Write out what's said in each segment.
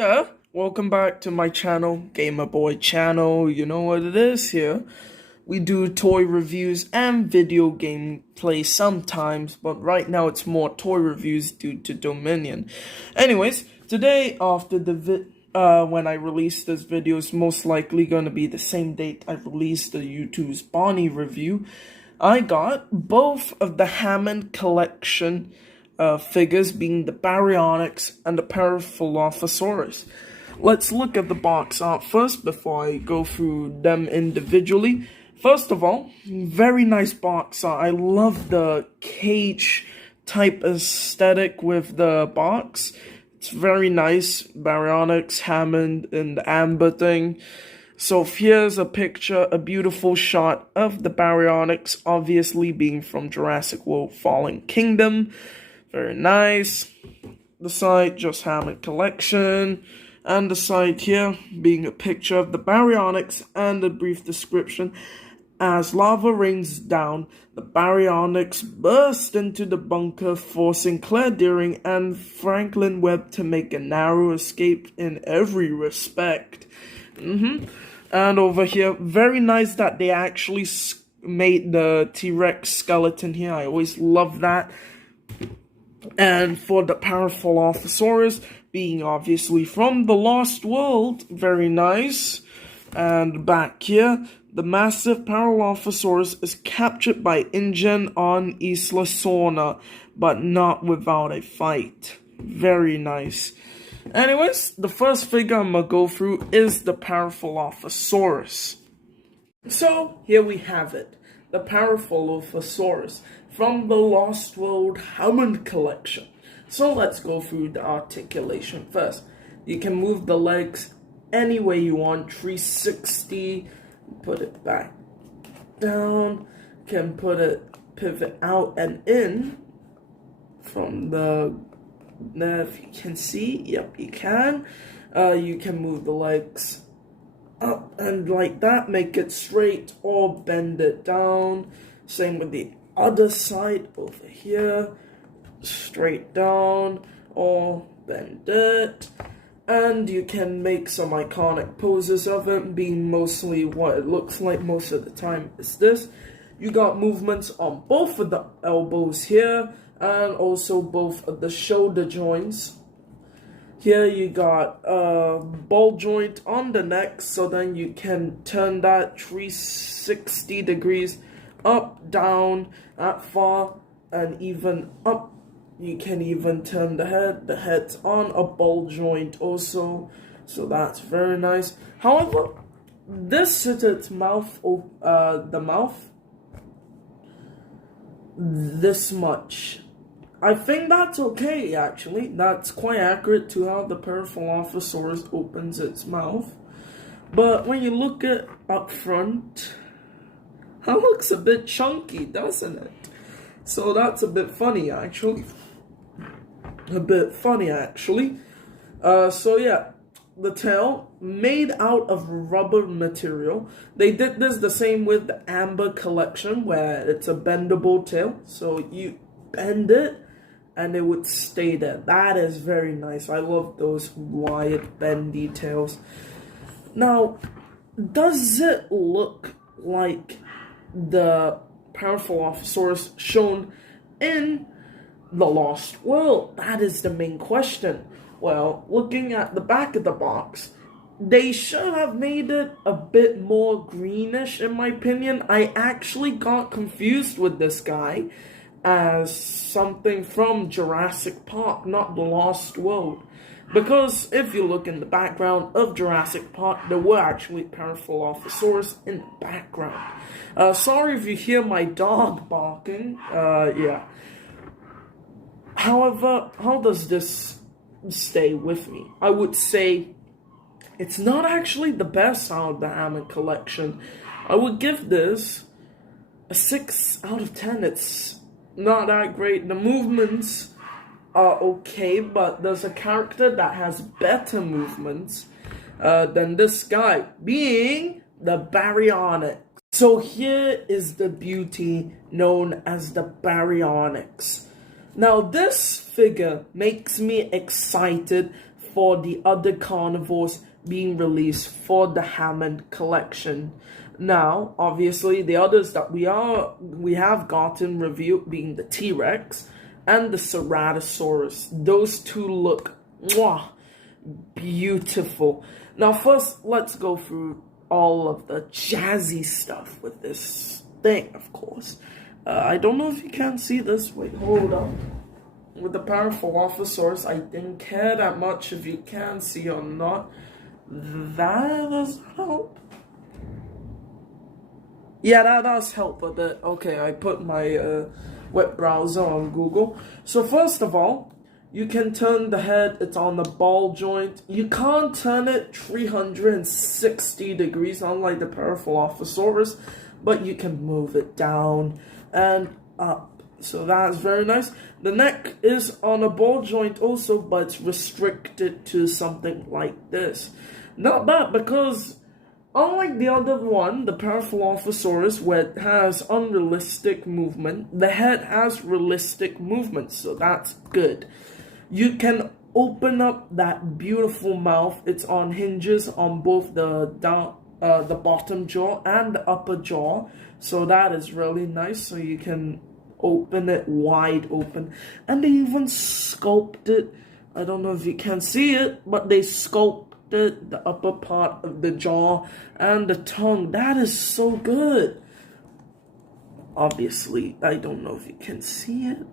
Yeah, welcome back to my channel, Gamer Boy channel. You know what it is here. We do toy reviews and video game play sometimes, but right now it's more toy reviews due to Dominion. Anyways, today after the when I release this video, it's most likely gonna be the same date I released the YouTube's Bonnie review. I got both of the Hammond collection figures, being the Baryonyx and the Paraphilophosaurus. Let's look at the box art first before I go through them individually. First of all, very nice box art. I love the cage type aesthetic with the box. It's very nice. Baryonyx, Hammond, and the amber thing. So here's a picture, a beautiful shot of the Baryonyx, obviously being from Jurassic World Fallen Kingdom. Very nice. The side, just Hammond collection. And the side here being a picture of the Baryonyx and a brief description. As lava rains down, the Baryonyx burst into the bunker, forcing Claire Deering and Franklin Webb to make a narrow escape in every respect. And over here, very nice that they actually made the T-Rex skeleton here. I always love that. And for the Paraphilophosaurus, being obviously from the Lost World, very nice. And back here, the massive Paraphilophosaurus is captured by InGen on Isla Sorna, but not without a fight. Very nice. Anyways, the first figure I'm gonna go through is the Paraphilophosaurus. So, here we have it. The Paraphilophosaurus from the Lost World Hammond collection. So let's go through the articulation first. You can move the legs any way you want, 360, put it back down, can put it pivot out and in from if you can see, yep you can. You can move the legs up and like that, make it straight or bend it down. Same with the other side over here, straight down or bend it. And you can make some iconic poses of it, being mostly what it looks like most of the time is this. You got movements on both of the elbows here and also both of the shoulder joints. Here you got a ball joint on the neck, so then you can turn that 360 degrees up, down, that far, and even up. You can even turn the head. The head's on a ball joint also, so that's very nice. However, this is its mouth, the mouth, this much. I think that's okay, actually. That's quite accurate to how the Paraphilophosaurus opens its mouth. But when you look at up front, that looks a bit chunky, doesn't it? So that's a bit funny, actually. So yeah, the tail, made out of rubber material. They did this the same with the Amber collection, where it's a bendable tail. So you bend it, and it would stay there. That is very nice. I love those wide, bendy tails. Now, does it look like the Paraphilophosaurus shown in the Lost World? That is the main question. Well, looking at the back of the box, they should have made it a bit more greenish, in my opinion. I actually got confused with this guy as something from Jurassic Park, not the Lost World. Because if you look in the background of Jurassic Park, there were actually Paraphilophosaurus in the background. Sorry if you hear my dog barking. Yeah. However, how does this stay with me? I would say it's not actually the best out of the Hammond collection. I would give this a 6 out of 10. It's not that great. The movements are okay, but there's a character that has better movements than this guy, being the Baryonyx. So here is the beauty known as the Baryonyx. Now this figure makes me excited for the other carnivores being released for the Hammond collection. Now, obviously, the others that we have gotten reviewed being the T-Rex and the Ceratosaurus. Those two look beautiful. Now, first, let's go through all of the jazzy stuff with this thing, of course. I don't know if you can see this. Wait, hold up. With the Paraphilophosaurus, I didn't care that much if you can see or not. That does help. Yeah, that does help a bit. Okay, I put my web browser on Google. So first of all, you can turn the head. It's on the ball joint. You can't turn it 360 degrees, unlike the Paraphilophosaurus, but you can move it down and up. So that's very nice. The neck is on a ball joint also, but it's restricted to something like this. Not bad, because unlike the other one, the Paraphilophosaurus, where it has unrealistic movement, the head has realistic movement, so that's good. You can open up that beautiful mouth. It's on hinges on both the bottom jaw and the upper jaw, so that is really nice. So you can open it wide open, and they even sculpted. I don't know if you can see it, but they sculpted the upper part of the jaw and the tongue. That is so good. Obviously, I don't know if you can see it.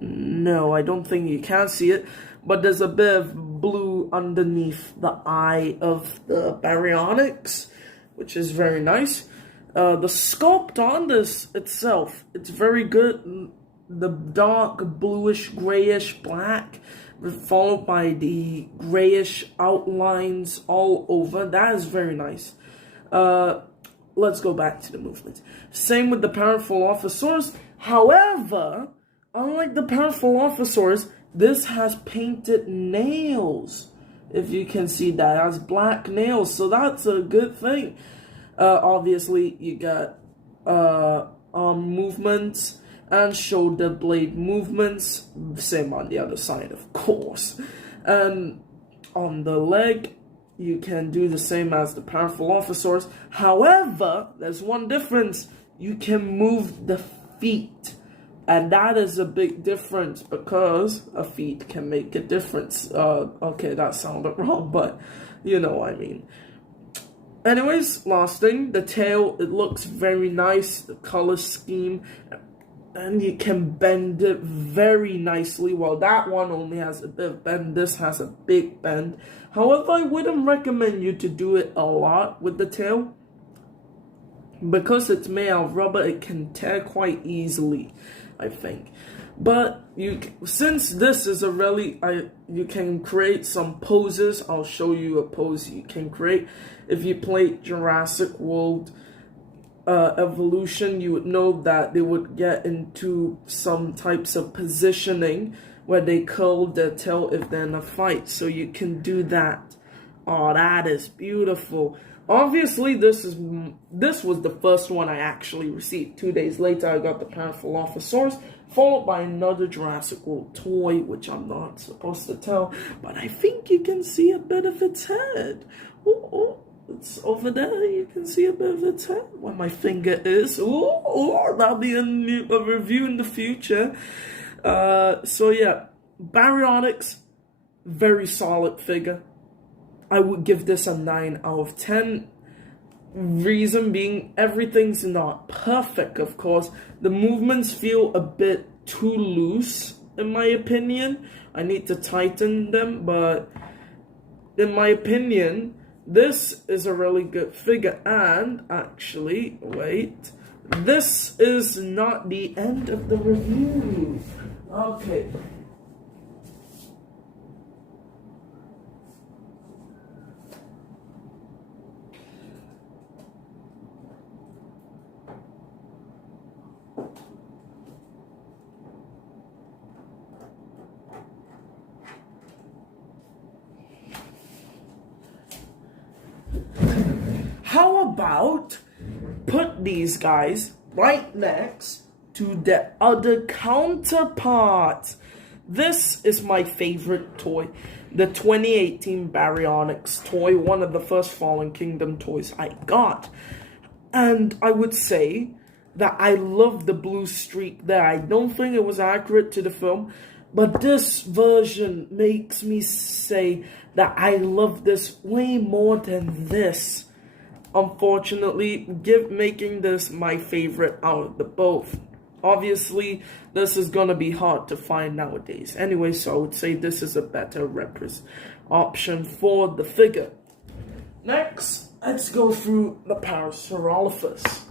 No, I don't think you can see it, but there's a bit of blue underneath the eye of the baryonyx, which is very nice. The sculpt on this itself, it's very good. The dark bluish, grayish, black, followed by the grayish outlines all over. That is very nice. Let's go back to the movements. Same with the Paraphilophosaurus. However, unlike the Paraphilophosaurus, this has painted nails. If you can see that, it has black nails, so that's a good thing. Obviously, you got arm movements and shoulder blade movements. Same on the other side, of course. And on the leg, you can do the same as the Paraphilophosaurus. However, there's one difference. You can move the feet. And that is a big difference, because a feet can make a difference. Okay, that sounded wrong, but you know what I mean. Anyways, last thing, the tail, it looks very nice, the color scheme, and you can bend it very nicely. Well, that one only has a bit of bend, this has a big bend. However, I wouldn't recommend you to do it a lot with the tail, because it's made out of rubber, it can tear quite easily, I think. But since this is a really, you can create some poses. I'll show you a pose you can create. If you played Jurassic World Evolution, you would know that they would get into some types of positioning where they curl their tail if they're in a fight. So you can do that. Oh, that is beautiful. Obviously, this was the first one I actually received. 2 days later, I got the Paraphilophosaurus, followed by another Jurassic World toy, which I'm not supposed to tell, but I think you can see a bit of its head. Oh, it's over there. You can see a bit of its head where my finger is. Oh, that'll be a review in the future. So yeah, Baryonyx, very solid figure. I would give this a 9 out of 10. Reason being, everything's not perfect, of course. The movements feel a bit too loose, in my opinion. I need to tighten them, but in my opinion, this is a really good figure. And actually, wait, this is not the end of the review. Okay. How about put these guys right next to their other counterparts? This is my favorite toy. The 2018 Baryonyx toy, one of the first Fallen Kingdom toys I got. And I would say that I love the blue streak there. I don't think it was accurate to the film, but this version makes me say that I love this way more than this. Unfortunately, making this my favorite out of the both. Obviously, this is gonna be hard to find nowadays. Anyway, so I would say this is a better option for the figure. Next, let's go through the Parasaurolophus.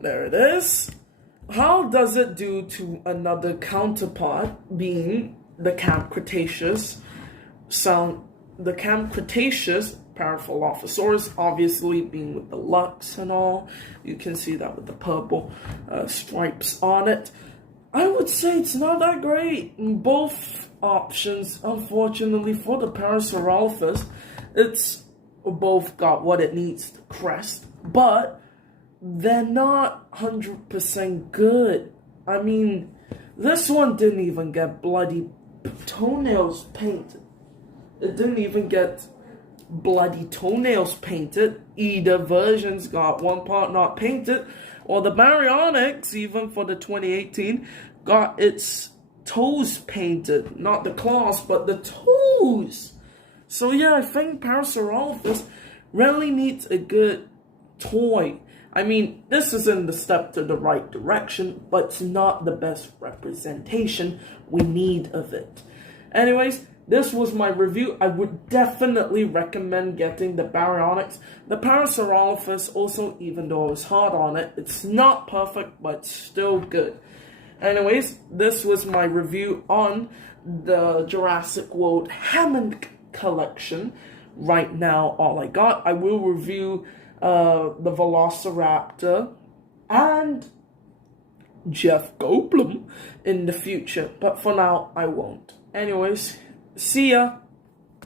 There it is. How does it do to another counterpart, being the Camp Cretaceous? The Camp Cretaceous Parasaurolophus, obviously being with the lux and all. You can see that with the purple stripes on it. I would say it's not that great. Both options, unfortunately, for the Parasaurolophus, it's both got what it needs to crest, but they're not 100% good. I mean, this one didn't even get bloody toenails painted. It didn't even get bloody toenails painted. Either version's got one part not painted, or the Baryonyx, even for the 2018, got its toes painted. Not the claws, but the toes. So yeah, I think Parasaurolophus really needs a good toy. I mean, this isn't the step to the right direction, but it's not the best representation we need of it. Anyways, this was my review. I would definitely recommend getting the Baryonyx. The Parasaurolophus also, even though I was hard on it, it's not perfect, but still good. Anyways, this was my review on the Jurassic World Hammond collection. Right now, all I got. I will review the Velociraptor and Jeff Goldblum in the future, but for now, I won't. Anyways, see ya!